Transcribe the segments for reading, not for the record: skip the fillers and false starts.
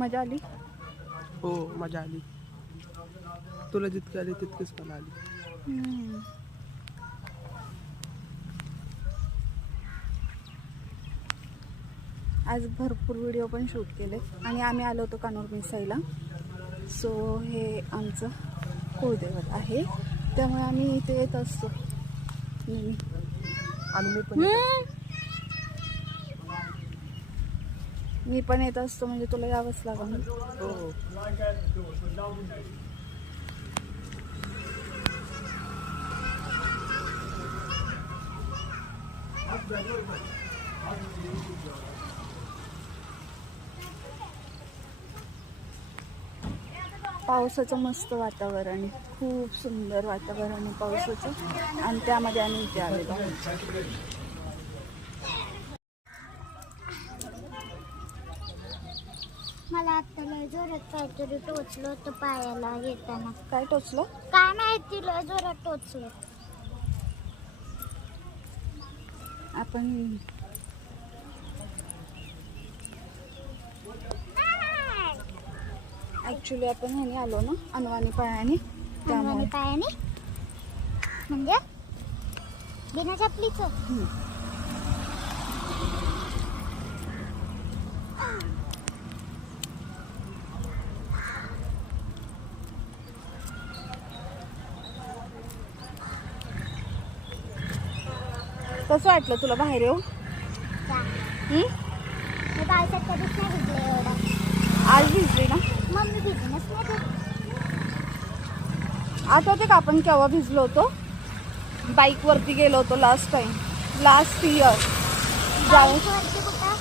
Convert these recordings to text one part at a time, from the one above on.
मजा आली? हो मजा आली. तुला जितकी आली तितकीच मला आली. आज भरपूर व्हिडिओ पण शूट केले आणि आम्ही आलो होतो कानोर मिसाईला. सो हे आमचं कुळदैवत आहे, त्यामुळे आम्ही इथे येत असतो. मी पण येत असतो, म्हणजे तुला यावंच लागेल. हो. पावसाचं मस्त वातावरण आहे, खूप सुंदर वातावरण आहे पावसाचं, आणि त्यामध्ये आम्ही इथे आलेलो. मला आता लय जोरात काहीतरी टोचलं होतं पायाला येताना. काय टोचलं? काय माहिती, लय जोरात टोचलं. आपण ऍक्च्युली आपण ह्याने आलो ना, अनवाणी पायाने, त्यामुळे पायाने म्हणजे बिना चपलीचं. कसं वाटलं तुला बाहेर येऊन? मी पावसात कधीच नाही भिजले एवढा. आज भिजली ना? मम्मी भिजूनच नाही देत. आठवते का आपण केव्हा भिजलो होतो? बाईक वरती गेलो होतो लास्ट इयर. वरती कुठं?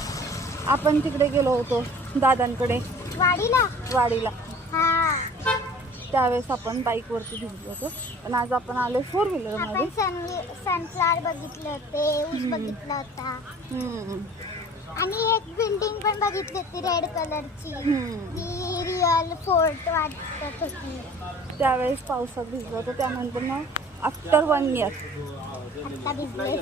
आपण तिकडे गेलो होतो दादांकडे, वाडीला. हा, त्यावेळेस आपण बाईक वरती भिजलो होतो. पण आज आपण आलो 4 व्हीलर मध्ये. आपण सनफ्लावर बघितले होते, ऊस बघितला होता, आणि एक बिल्डिंग पण बघितली होती रेड कलरची. ती रिअल फोर्ट वाटत होती. त्यावेळेस पावसात भिजलो होतो. त्यानंतर मग आफ्टर 1 इयर आता भिजले.